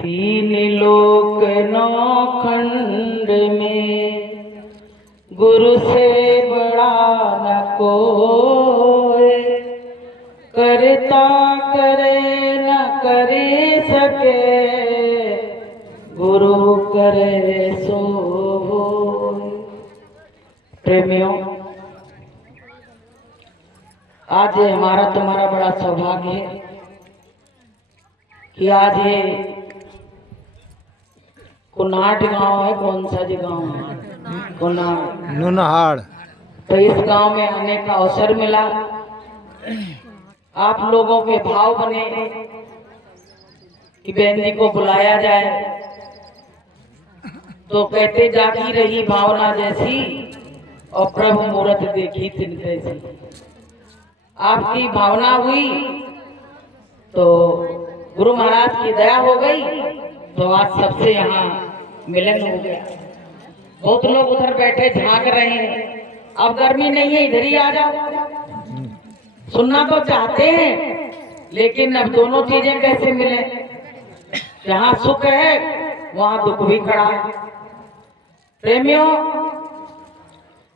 तीन लोक नौखंड में गुरु से बड़ा न कोई, करता करे न करे सके, गुरु करे सो होय। प्रेमियों, आज हमारा तुम्हारा बड़ा सौभाग्य है कि आज ये कुनाट गांव है। कौन सा जी गांव है? नुनहाड़। तो इस गांव में आने का अवसर मिला। आप लोगों के भाव बने कि बहन जी को बुलाया जाए, तो कहते जागी रही भावना जैसी और प्रभु मूरत देखी तिन तैसी। आपकी भावना हुई तो गुरु महाराज की दया हो गई, तो आज सबसे यहाँ मिलन हो गया। बहुत लोग उधर बैठे झांक रहे हैं, अब गर्मी नहीं है, इधर ही आ जाओ। सुनना तो चाहते हैं, लेकिन अब दोनों चीजें कैसे मिले? जहाँ सुख है वहाँ दुख भी खड़ा है। प्रेमियों,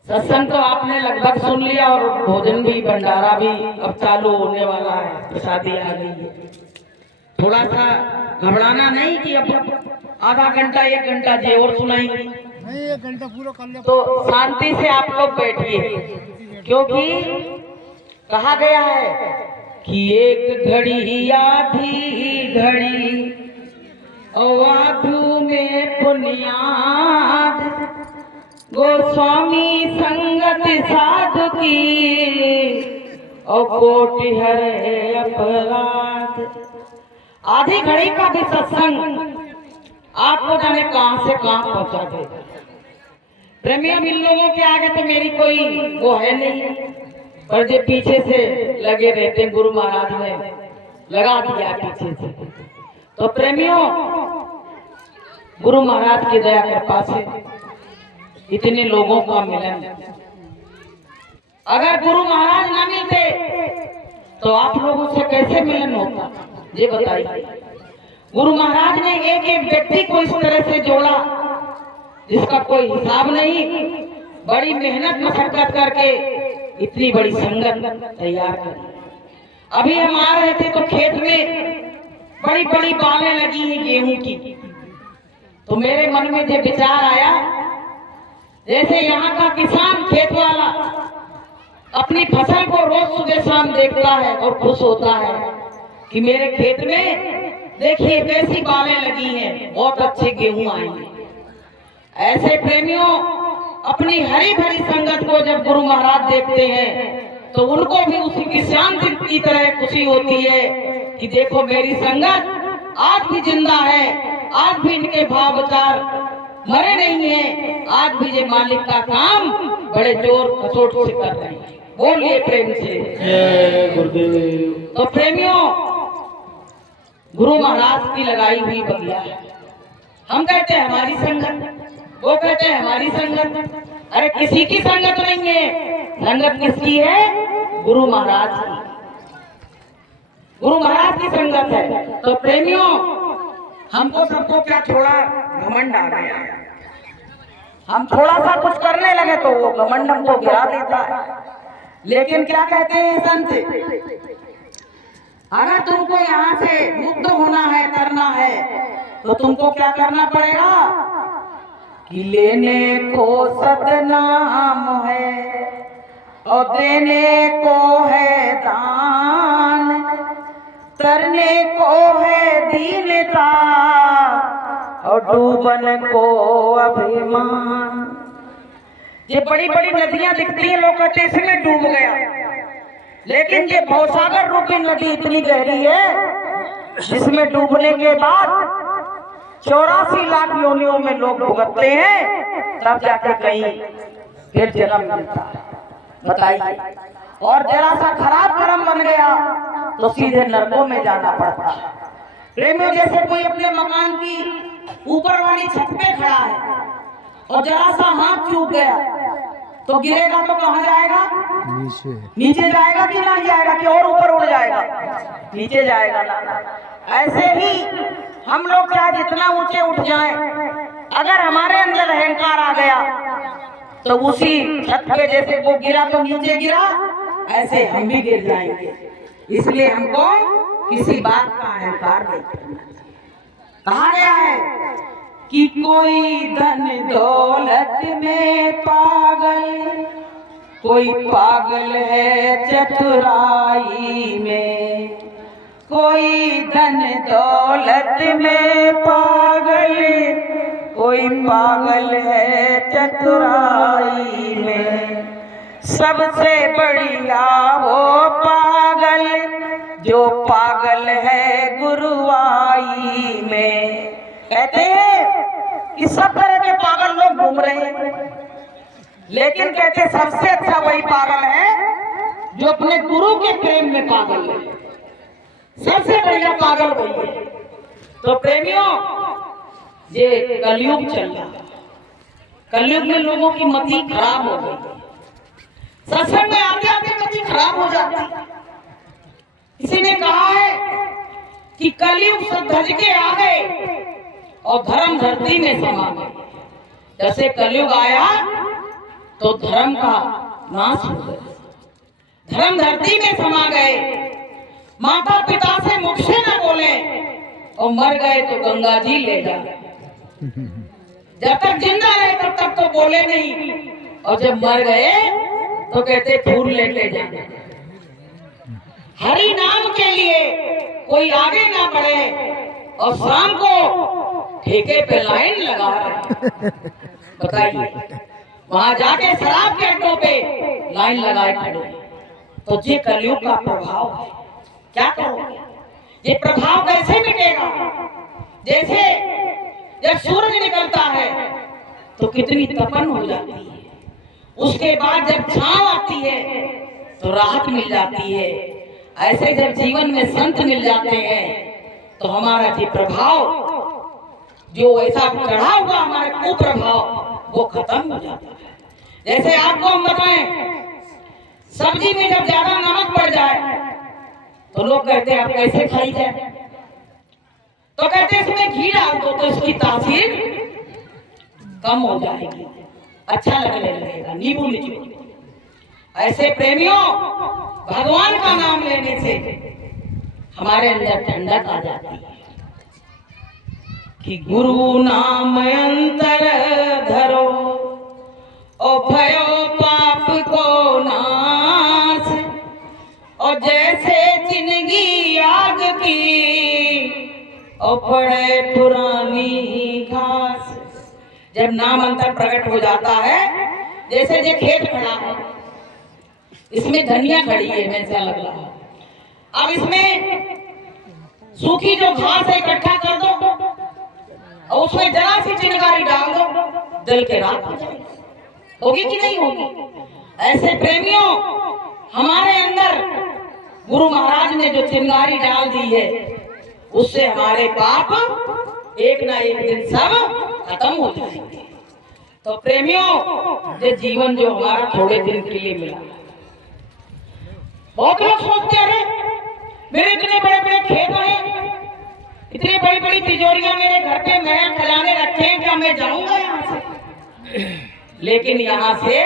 सत्संग तो आपने लगभग सुन लिया और भोजन भी, भंडारा भी अब चालू होने वाला है, प्रसादी आ गई है। थोड़ा सा घबराना नहीं कि अब आधा घंटा 1 घंटा जे और सुनाएंगे नहीं, 1 घंटा पूरा कर ले। तो शांति से आप लोग बैठिए, क्योंकि कहा गया है कि एक घड़ी आधी घड़ी अवाधु में पुण्याद, गोस्वामी संगत साधु की और कोटि हरे अपराध। आधी घड़ी का भी सत्संग आपको जाने कहां से कहां पहुंचा दे। प्रेमियों, इन लोगों के आगे तो मेरी कोई वो है नहीं, पर जो पीछे से लगे रहते, गुरु महाराज ने लगा दिया पीछे से। तो प्रेमियों, गुरु महाराज की दया कृपा से इतने लोगों का मिलन। अगर गुरु महाराज ना मिलते तो आप लोगों से कैसे मिलन होता, ये बताइए। गुरु महाराज ने एक एक व्यक्ति को इस तरह से जोड़ा जिसका कोई हिसाब नहीं। बड़ी मेहनत मशक्कत करके इतनी बड़ी संगत तैयार करी। अभी हम आ रहे थे तो खेत में बड़ी बड़ी बालें लगी हैं गेहूं की, तो मेरे मन में जो विचार आया, जैसे यहाँ का किसान खेत वाला अपनी फसल को रोज सुबह शाम देखता है और खुश होता है कि मेरे खेत में देखिए कैसी बालें लगी हैं, बहुत अच्छे गेहूं आएंगे। ऐसे प्रेमियों, अपनी हरी भरी संगत को जब गुरु महाराज देखते हैं तो उनको भी उसी किसान की तरह खुशी होती है कि देखो मेरी संगत आज भी जिंदा है, आज भी इनके भाव विचार मरे नहीं है, आज भी ये मालिक का काम बड़े जोर खसोट से कर रहे हैं। बोलिए प्रेम से जय गुरुदेव। तो प्रेमियों, गुरु महाराज की लगाई हुई बगिया है। हम कहते हैं हमारी संगत, वो कहते हैं हमारी संगत। अरे किसी की संगत नहीं है, संगत किसकी है? गुरु महाराज की। गुरु महाराज की संगत है। तो प्रेमियों, हमको सबको क्या थोड़ा घमंड आ गया, हम थोड़ा सा कुछ करने लगे तो वो घमंड हमको गिरा देता है। लेकिन क्या कहते हैं संत, अगर तुमको यहाँ से मुक्त होना है, करना है, तो तुमको क्या करना पड़ेगा कि लेने को सतनाम है और देने को है दान, करने को है दीनता और डूबन को अभिमान। ये बड़ी बड़ी नदियां दिखती हैं, लोग कहते हैं इसमें डूब गया, लेकिन ये भवसागर रूपी नदी इतनी गहरी है जिसमें डूबने के बाद 84 लाख योनियों में लोग भुगतते हैं, तब जाके कहीं फिर जन्म मिलता है। बताइए, और जरा सा खराब कर्म बन गया तो सीधे नरकों में जाना पड़ता है। प्रेमियों, जैसे कोई अपने मकान की ऊपर वाली छत पे खड़ा है और जरा सा हाथ चूक गया तो गिरेगा तो कहाँ जाएगा? नीचे। नीचे जाएगा कि नहीं जाएगा, कि और ऊपर उड़ जाएगा? नीचे जाएगा ना। ऐसे ही हम लोग चाहे जितना ऊंचे उठ जाएं, अगर हमारे अंदर अहंकार आ गया तो उसी छत पे जैसे वो गिरा तो नीचे गिरा, ऐसे हम भी गिर जाएंगे। इसलिए हमको किसी बात का अहंकार नहीं करना। कहा गया है कि कोई धन दौलत में पागल, कोई पागल है चतुराई में। कोई धन दौलत में पागल, कोई पागल है चतुराई में। सबसे बढ़िया वो पागल जो पागल है गुरुआई में। कहते हैं कि सब तरह के पागल लोग घूम रहे हैं, लेकिन कहते सबसे अच्छा वही पागल है जो अपने गुरु के प्रेम में पागल है। सबसे बढ़िया पागल वही है। तो प्रेमियों, ये कलयुग चल रहा है। कलयुग में लोगों की मति खराब हो गई। सत्संग में आते आते मति खराब हो जाती है। किसी ने कहा है कि कलयुग से धज के आ गए और धर्म धरती में समा गए। जैसे कलयुग आया तो धर्म का नाश हो गया, धर्म धरती में समा गए। माता पिता से मुख से न बोले और मर गए तो गंगा जी ले जाए। जब तक जिंदा रहे तब तक तो बोले नहीं, और जब मर गए तो कहते फूल लेके जाए। हरि नाम के लिए कोई आगे ना बढ़े और शाम को ठेके पे लाइन लगा रहे। बताइए, वहां जाके शराब के अड्डों पे लाइन लगाए खड़े। तो ये कलयुग का प्रभाव है। क्या करोगे? ये प्रभाव कैसे मिटेगा? जैसे जब सूरज निकलता है तो कितनी तपन हो जाती है, उसके बाद जब छांव आती है तो राहत मिल जाती है। ऐसे जब जीवन में संत मिल जाते हैं तो हमारा ये प्रभाव जो ऐसा चढ़ा हुआ हमारे कुप्रभाव वो खत्म हो जाता है। जैसे आपको हम बताएं, सब्जी में जब ज्यादा नमक पड़ जाए तो लोग कहते हैं आप कैसे खाई जाए? तो कहते हैं इसमें घी डाल दो तो इसकी तासीर कम हो जाएगी, अच्छा लगने लगेगा, नींबू निचोड़। ऐसे प्रेमियों, भगवान का नाम लेने से हमारे अंदर ठंडक आ जाती है कि गुरु नाम अंतर धरो ओ भयो पाप को नाश। और जैसे जिंदगी आग की और पड़े पुरानी घास। जब नाम अंतर प्रकट हो जाता है, जैसे ये खेत खड़ा है, इसमें धनिया खड़ी है, ऐसा लग रहा है। अब इसमें सूखी जो घास है इकट्ठा कर दो और उसमें जरा सी चिनगारी डाल दो, जल के राख हो जाएगी। होगी कि नहीं होगी? ऐसे प्रेमियों, हमारे अंदर गुरु महाराज ने जो चिनगारी डाल दी है उससे हमारे पाप एक ना एक दिन सब खत्म हो जाएंगे। तो प्रेमियों, ये जीवन जो हमारा थोड़े दिन के लिए मिला। बहुत लोग सोचते हैं मेरे इतने बड़े बड़े खेत हैं, इतनी बड़ी बड़ी तिजोरियां मेरे घर पे महल खजाने रखे हैं, क्या मैं जाऊंगा यहाँ से? लेकिन यहाँ से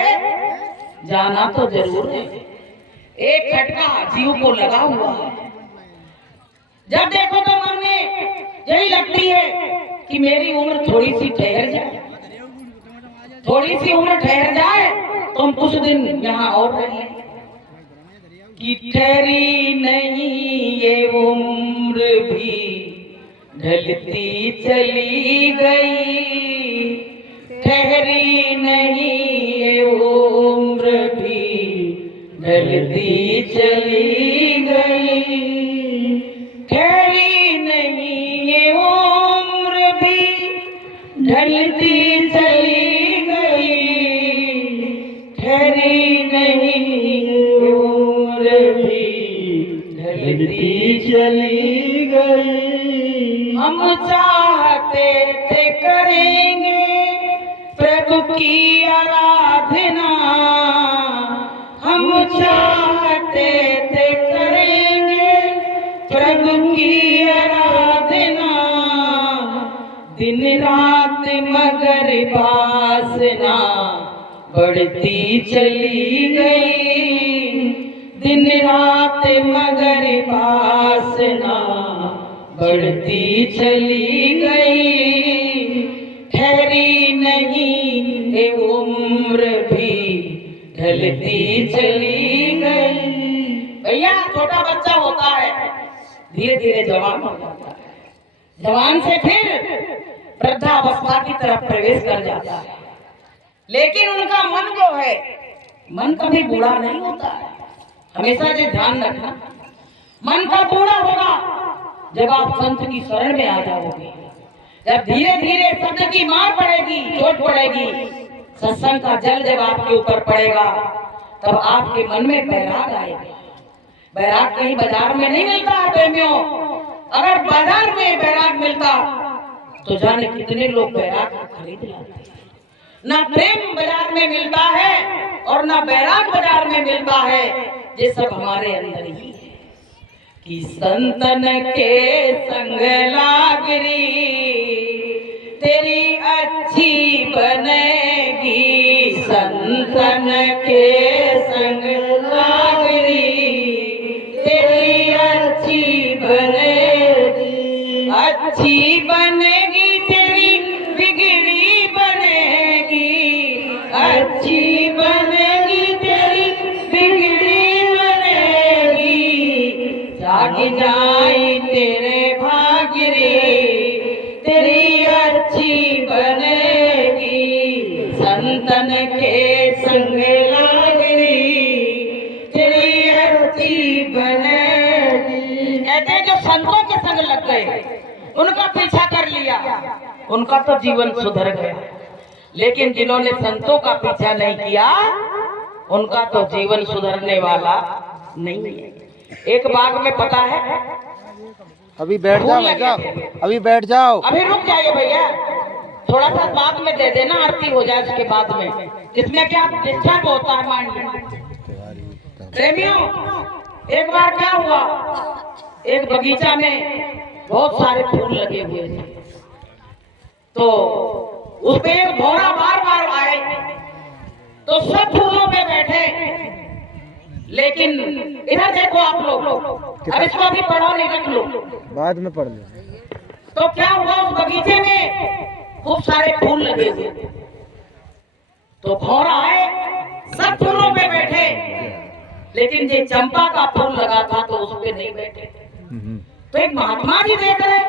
जाना तो जरूर है। एक खटका जीव को लगा हुआ है। जब देखो तो मन में यही लगती है कि मेरी उम्र थोड़ी सी ठहर जाए, थोड़ी सी उम्र ठहर जाए तो हम कुछ दिन यहाँ और रहिए। कि ठहरी नहीं ये उम्र भी ढलती चली गई, ठहरी नहीं ये उम्र भी ढलती चली गई, ठहरी नहीं ये उम्र भी ढलती चली गई, ठहरी नहीं ये उम्र भी ढलती चली गई। हम चाहते थे करेंगे प्रभु की आराधना, प्रभु की आराधना दिन रात मगर वासना बढ़ती चली गई, दिन रात मगर वासना बढ़ती चली गई, ठहरी नहीं ये उम्र भी ढलती चली गई। भैया छोटा बच्चा होता है, धीरे धीरे जवान हो जाता है, जवान से फिर वृद्धावस्था की तरफ प्रवेश कर जाता है, लेकिन उनका मन जो है, मन कभी बूढ़ा नहीं होता है। हमेशा ये ध्यान रखना, मन का बूढ़ा होगा जब आप संत की शरण में आ जाओगे, जब धीरे धीरे शब्द की मार पड़ेगी, चोट पड़ेगी, सत्संग का जल जब आपके ऊपर पड़ेगा, तब आपके मन में बैराग आएगा। बैराग कहीं बाजार में नहीं मिलता है प्रेमियों। अगर बाजार में बैराग मिलता तो जाने कितने लोग बैराग खरीद लाते। ना प्रेम बाजार में मिलता है और ना बैराग बाजार में मिलता है, ये सब हमारे अंदर ही है। कि संतन के संग लागरी तेरी अच्छी बनेगी, संतन के संग लागरी तेरी अच्छी बनेगी, अच्छी बनेगी तेरी बिगड़ी बनेगी, अच्छी बनेगी तेरी बिगड़ी बनेगी, जाग जाए तेरे भाग्य रे तेरी अच्छी बनेगी, संतन के संग लागरी तेरी अच्छी बनेगी। कहते जो संतों के संग लग गए, उनका पीछा कर लिया, उनका तो जीवन सुधर गया, लेकिन जिन्होंने संतों का पीछा नहीं किया, उनका तो जीवन सुधरने वाला नहीं है। एक बाग में पता है, अभी बैठ जाओ भैया, अभी बैठ जाओ, अभी रुक जाइए भैया, थोड़ा सा बाद में दे देना, आरती हो जाए उसके बाद में, इसमें क्या डिस्टर्ब होता है माइंड में। प्रेमियों, एक बार क्या हुआ, एक बगीचा में बहुत सारे फूल लगे हुए थे, तो उस पे एक घोड़ा बार बार आए, तो सब फूलों पे बैठे, लेकिन इधर देखो आप लोग, अब इसको अभी पढ़ो नहीं, रख लो, बाद में पढ़ लो। तो क्या हुआ, उस बगीचे में खूब सारे फूल लगे हुए, तो घोड़ा आए, सब फूलों पे बैठे, लेकिन ये चंपा का फूल लगा था तो उस पे नहीं बैठे। तो एक महात्मा जी देख रहे,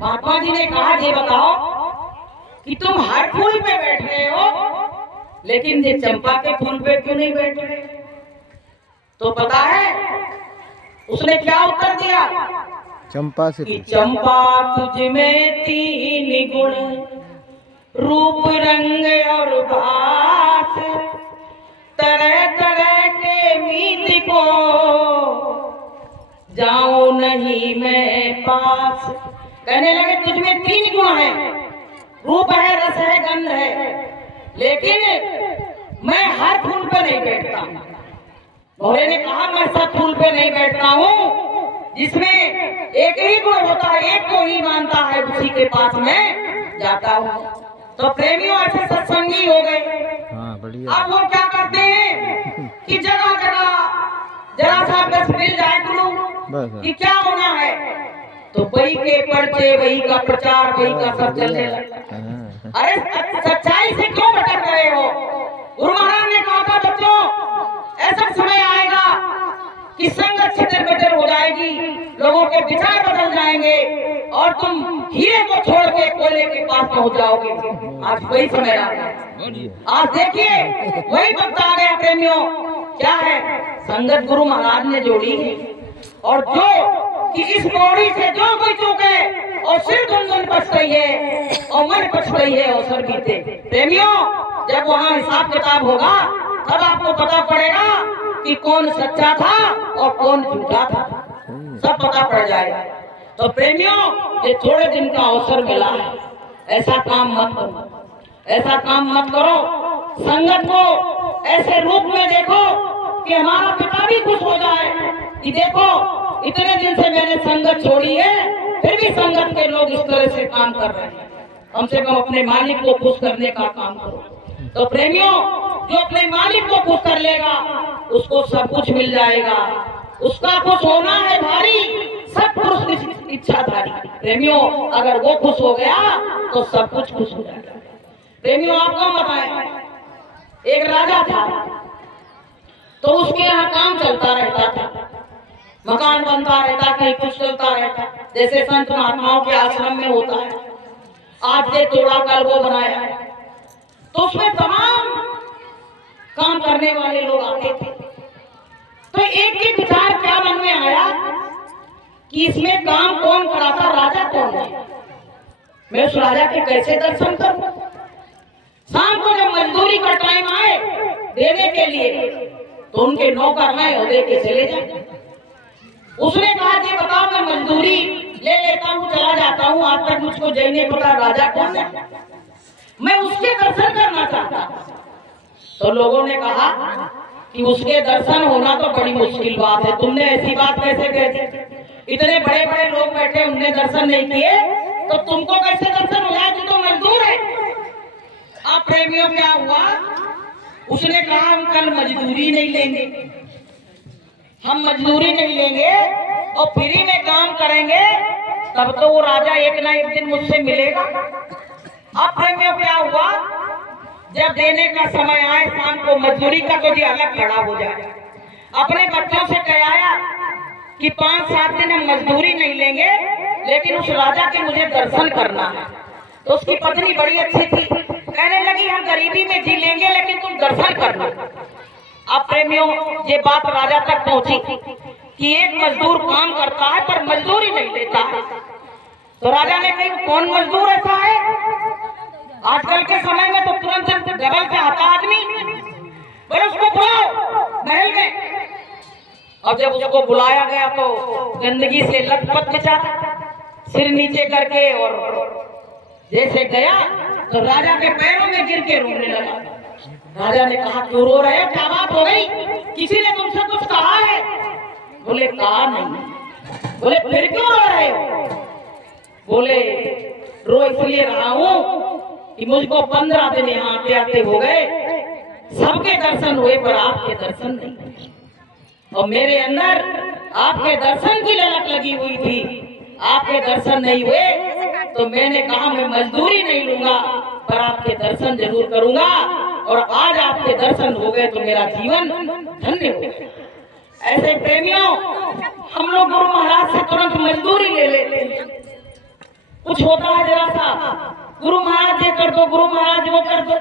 महात्मा जी ने कहा, ये बताओ कि तुम हर फूल पे बैठ रहे हो, लेकिन ये चंपा के फूल पे क्यों नहीं बैठ रहे? तो पता है उसने क्या उत्तर दिया? चंपा से कि चंपा तुझ में तीन गुण, रूप रंग और भास, तरह तरह के मीत को जाऊं नहीं मैं पास। कहने लगे तुझ में तीन गुण है, रूप है, रस है, गंध है, लेकिन मैं हर फूल पे नहीं बैठता। घोड़े ने कहा मैं सब फूल पे नहीं बैठता हूँ, जिसमें एक ही गुण होता है, एक को ही मानता है, उसी के पास में जाता हूँ। तो प्रेमियों ऐसे सत्संगी हो गए। हाँ बढ़िया। अब वो क्या करते हैं कि जगह जगह जरा सा बस मिल जाए कि क्या होना है, तो वही के पर्चे, वही का प्रचार, वही का सब चलने लगता है। अरे सच्चाई से क्यों भटक रहे हो? गुरु महाराज ने कहा था बच्चों, ऐसा समय आएगा कि संगत छितर बितर हो जाएगी, लोगों के विचार बदल जाएंगे और तुम हीरे को छोड़ के कोयले के पास पहुंच जाओगे। आज वही समय आ गया, आज देखिए वही वक्त आ गया प्रेमियों। क्या है, संगत गुरु महाराज ने जोड़ी है, और जो कि इस पौड़ी से जो कोई चूके और सिर गुनगुन बच गई है और मन बच गई है और सर बीते। प्रेमियों, जब वहाँ हिसाब किताब होगा तब आपको पता पड़ेगा कि कौन सच्चा था और कौन झूठा था, सब पता पड़ जाएगा। तो प्रेमियों, ये थोड़े दिन का अवसर मिला है, ऐसा काम मत करो, ऐसा काम मत करो। संगत को ऐसे रूप में देखो कि हमारा पिता भी खुश हो जाए कि देखो इतने दिन से मैंने संगत छोड़ी है, फिर भी संगत के लोग इस तरह से काम कर रहे हैं। कम से कम अपने मालिक को खुश करने का काम करो। तो प्रेमियों, जो अपने मालिक को खुश कर लेगा उसको सब कुछ मिल जाएगा। उसका खुश होना है भारी, सब पुरुष इच्छाधारी। प्रेमियों, अगर वो खुश हो गया तो सब कुछ खुश हो जाएगा। प्रेमियों, आपको बताएं, एक राजा था, तो उसके यहाँ काम चलता रहता था, मकान बनता रहता, कहीं कुछ चलता रहता, जैसे संत महात्माओं के आश्रम में होता है। आज ये तोड़ा, कल वो बनाया है, तो उसमें तमाम काम करने वाले लोग आते थे। तो एक के विचार क्या मन में आया कि इसमें काम कौन कराता, राजा कौन है, मैं उस राजा के कैसे दर्शन करूं। शाम को जब मजदूरी का टाइम आए देने के लिए, तो उनके नौकर आए और दे के चले जाए। उसने कहा कि बताओ, मैं मजदूरी ले लेता हूँ, चला जाता हूँ, आज तक मुझको जय नहीं पता राजा कौन है, मैं उसके दर्शन करना चाहता। तो लोगों ने कहा कि उसके दर्शन होना तो बड़ी मुश्किल बात है, तुमने ऐसी बात कैसे कह दी, इतने बड़े बड़े लोग बैठे, उनने दर्शन नहीं किए, तो तुमको कैसे दर्शन हो जाए, तू तो मजदूर है। अब प्रेमियों, क्या हुआ, उसने कहा हम कल मजदूरी नहीं लेंगे, हम मजदूरी नहीं लेंगे और फ्री में काम करेंगे, तब तो वो राजा एक ना एक दिन मुझसे मिलेगा। अब प्रेमियों, क्या हुआ, जब देने का समय आए शाम को मजदूरी का, तो जी अलग खड़ा हो जाए, अपने बच्चों से कहाया कि 5-7 दिन हम मजदूरी नहीं लेंगे, लेकिन उस राजा के मुझे दर्शन करना है। तो उसकी पत्नी बड़ी अच्छी थी, कहने लगी हम गरीबी में जी लेंगे, लेकिन तुम दर्शन करना। अब प्रेमियों, ये बात राजा तक पहुंची कि एक मजदूर काम करता है पर मजदूरी नहीं लेता है। तो राजा ने कहा कौन मजदूर ऐसा है, आजकल के समय में तो तुरंत डबल पे आता आदमी, बोले उसको बुलाओ महल में। अब जब उसको बुलाया गया तो गंदगी से लथपथ बेचारा, सिर नीचे करके, और जैसे गया तो राजा के पैरों में गिर के रोने लगा। राजा ने कहा क्यों रो रहे हो, क्या बात हो गई, किसी ने तुमसे कुछ कहा है? बोले कहा नहीं। बोले फिर क्यों रो रहे हो? बोले रो इसलिए रहा हूँ कि मुझको 15 दिन यहाँ आते आते हो गए, सबके दर्शन हुए पर आपके दर्शन नहीं, और मेरे अंदर आपके दर्शन की ललक लगी हुई थी, आपके दर्शन नहीं हुए, तो मैंने कहा मैं मजदूरी नहीं लूंगा पर आपके दर्शन जरूर करूंगा, और आज आपके दर्शन हो गए तो मेरा जीवन धन्य हो गया। ऐसे प्रेमियों, हम लोग गुरु महाराज से तुरंत मजदूरी ले लेते हैं, कुछ होता है जरा सा, गुरु महाराज ये कर दो, गुरु महाराज वो कर दो,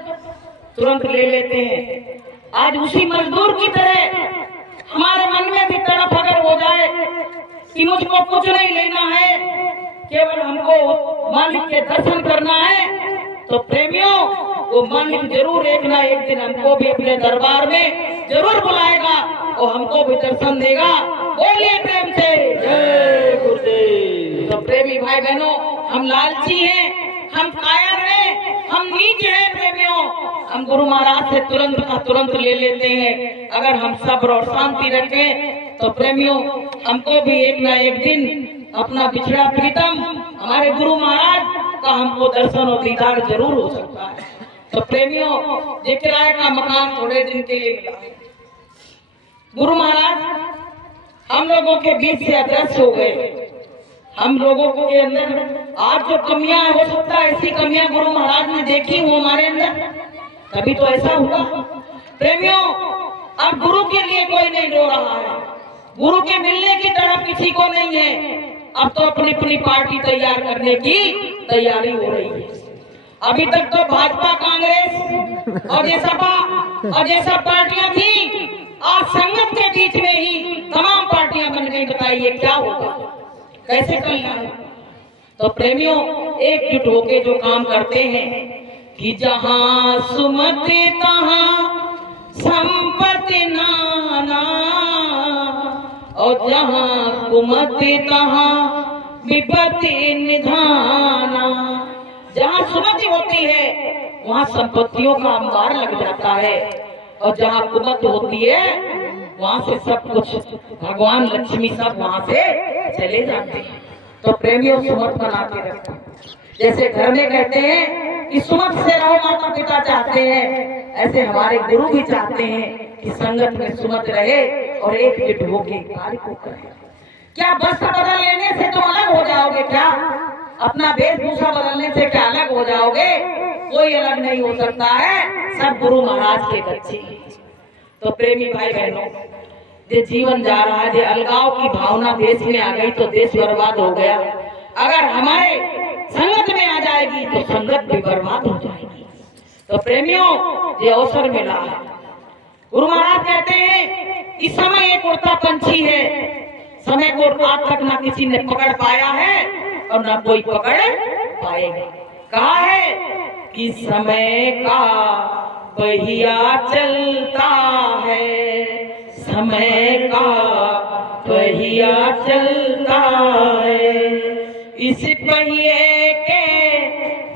तुरंत ले लेते हैं। आज उसी मजदूर की तरह हमारे मन में भी तड़प अगर हो जाए कि मुझको कुछ नहीं लेना है, केवल हमको मालिक के दर्शन करना है, तो प्रेमियों वो मालिक जरूर एक ना एक दिन हमको भी अपने दरबार में जरूर बुलाएगा और हमको भी दर्शन देगा। बोलिए प्रेम से जय गुरुदेव। तो प्रेमी भाई बहनों, हम लालची हैं, हम कायर हैं, हम नीच हैं प्रेमियों, हम गुरु महाराज से तुरंत का तुरंत ले लेते हैं। अगर हम सब्र और शांति रखें तो प्रेमियों हमको भी एक ना एक दिन अपना बिछड़ा प्रीतम हमारे गुरु महाराज का हमको दर्शन और दीदार जरूर हो सकता है। तो प्रेमियों, ये किराए का मकान थोड़े दिन के लिए मिला, गुरु महाराज हम लोगों के बीच से अदृश्य हो गए। हम लोगों के अंदर आज जो कमियां हो सकता है ऐसी कमियां गुरु महाराज ने देखी हो हमारे अंदर, तभी तो ऐसा हुआ। प्रेमियों, अब गुरु के लिए कोई नहीं रो रहा है, गुरु के मिलने की तरफ किसी को नहीं है, अब तो अपनी अपनी पार्टी तैयार करने की तैयारी हो रही है। अभी तक तो भाजपा, कांग्रेस और ये सपा और ये सब पार्टियां थी, आज संगत के बीच में ही तमाम पार्टियां बन गई। बताइए क्या होगा, कैसे चलना है? तो प्रेमियों, एकजुट होके जो काम करते हैं कि जहां सुमति तहां संपत्ति नाना, और जहां कुमति तहां विपत्ति निधाना। जहां सुमति होती है वहां संपत्तियों का अंबार लग जाता है, और जहां कुमत होती है वहां से सब कुछ भगवान लक्ष्मी सब वहां से चले जाते हैं। तो प्रेमियों सुमत बना के रखो। जैसे घर में कहते हैं कि सुमत से रहो माता पिता चाहते हैं, ऐसे हमारे गुरु भी चाहते हैं कि संगत में सुमत रहे और एकजुट होके कार्य को करे। क्या वस्त्र बदल लेने से तुम अलग हो जाओगे? क्या अपना वेशभूषा बदलने से क्या अलग हो जाओगे? कोई अलग नहीं हो सकता है, सब गुरु महाराज के बच्चे हैं। तो प्रेमी भाई बहनों, ये जीवन जा रहा है, ये अलगाव की भावना देश में आ गई तो देश बर्बाद हो गया। अगर हमारे संगत में आ जाएगी तो संगत भी बर्बाद हो जाएगी। तो प्रेमियों, ये अवसर मिला है। गुरु महाराज कहते हैं कि समय एक उड़ता पंछी है, समय को आज तक ना किसी ने पकड़ पाया है और ना कोई पकड़ पाएगा। कहा है कि समय का पहिया चलता है, समय का पहिया चलता है, इस पहिए के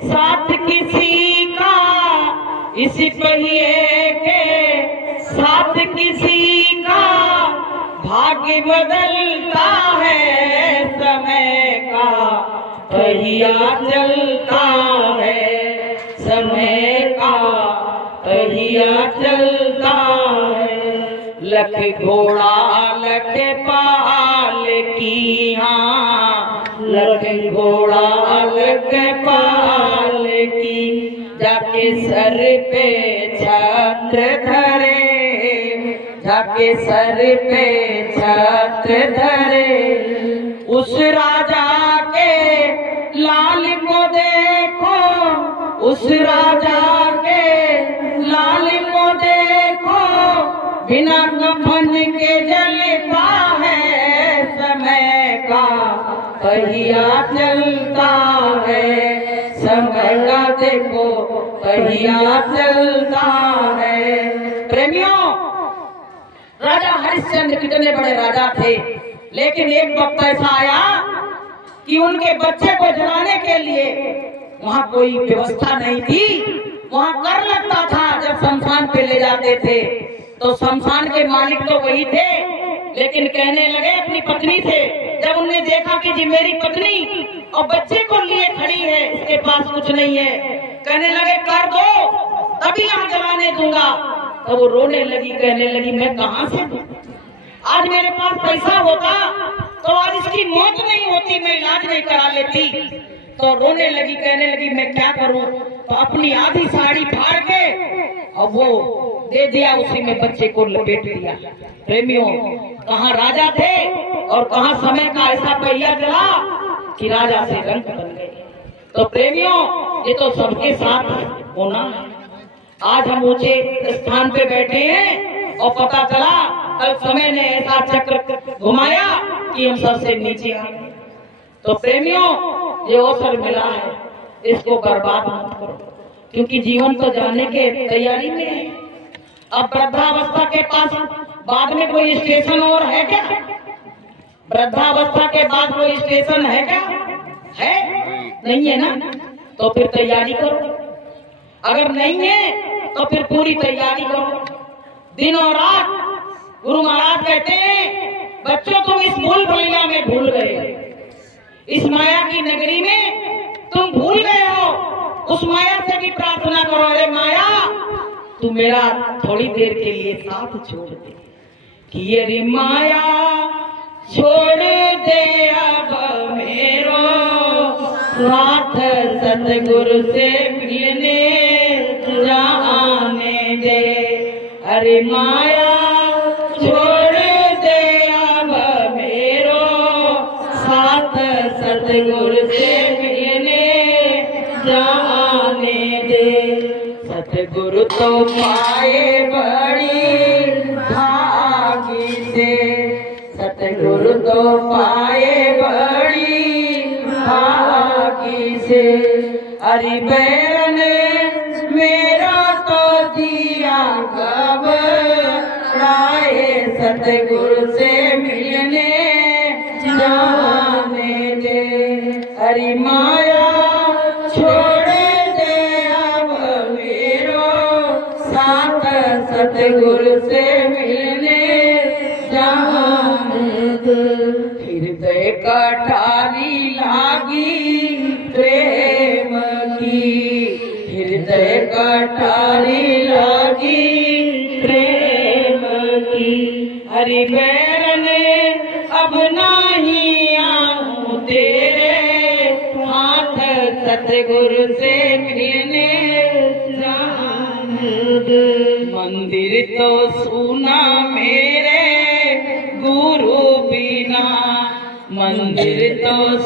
साथ किसी का, इस पहिए के साथ किसी का भाग्य बदलता है, समय का पहिया चलता है, समय का पहिया चलता है। लख घोड़ा लख पाल की, हाँ लख घोड़ा लख पाल की, जाके सर पे छत्र धरे, जाके सर पे छत्र धरे, उस राजा के लाल को देखो, उस राजा के लाल को देखो, बिना कफन के जलता है, समय का पहिया चलता है, समय का देखो पहिया चलता है। प्रेमियों, राजा हरिश्चंद्र कितने बड़े राजा थे, लेकिन एक वक्त ऐसा आया कि उनके बच्चे को जलाने के लिए वहां कोई व्यवस्था नहीं थी। वहां कर लगता था, जब शमशान पे ले जाते थे तो शमशान के मालिक तो वही थे, लेकिन कहने लगे अपनी पत्नी से, जब उन्होंने देखा कि जी मेरी पत्नी और बच्चे को लिए खड़ी है, इसके पास कुछ नहीं है, कहने लगे कर दो तभी यहाँ जलाने दूंगा। तो वो रोने लगी, कहने लगी मैं कहाँ से दूं? आज मेरे पास पैसा होता तो आज इसकी मौत नहीं होती, मैं इलाज नहीं करा लेती। तो रोने लगी, कहने लगी मैं क्या करूं? तो अपनी आधी साड़ी फाड़ के और वो दे दिया, उसी में बच्चे को लपेट दिया। प्रेमियों, कहाँ राजा थे और कहाँ समय का ऐसा पहिया चला कि राजा से रंग बन गए। तो प्रेमियों, ये तो सबके साथ होना है। आज हम ऊंचे स्थान पे बैठे हैं और पता चला कल समय ने ऐसा चक्र घुमाया कि हम सबसे नीचे आ गए। तो प्रेमियों, ये अवसर मिला है, इसको बर्बाद मत करो, क्योंकि जीवन तो जाने के तैयारी में है। अब वृद्धावस्था के पास बाद में कोई स्टेशन और है क्या? वृद्धावस्था के बाद कोई स्टेशन है क्या? है नहीं है ना? तो फिर तैयारी करो। अगर नहीं है तो फिर पूरी तैयारी करो, दिन और रात। गुरु महाराज कहते हैं बच्चों तुम इस भूल भुलैया में भूल गए, इस माया की नगरी में तुम भूल गए हो। उस माया से भी प्रार्थना करो, अरे माया तू मेरा थोड़ी देर के लिए साथ छोड़ दे, कि ये रे माया छोड़ दे अब मेरो साथ, सतगुरु से मिलने जाने दे। अरे माया छोड़ दे अब मेरो साथ, सतगुरु से मिलने जाने दे। सतगुरु तो पाए बड़ी भागी से, सतगुरु तो पाए बड़ी भागी से। अरे बैरन मेरा तो दिया घबराए, सतगुरु से मिलने जाने दे। अरे माया छोड़ दे अब मेरो साथ, सतगुरु से मिलने कटारी लागी प्रेम की, हृदय कटारी लागी प्रेम की। हरि बैरन अब नहीं आऊं तेरे हाथ, सतगुरु से मिलने जान दे। मंदिर तो सुना मेरे गुरु बिना, मंदिर तो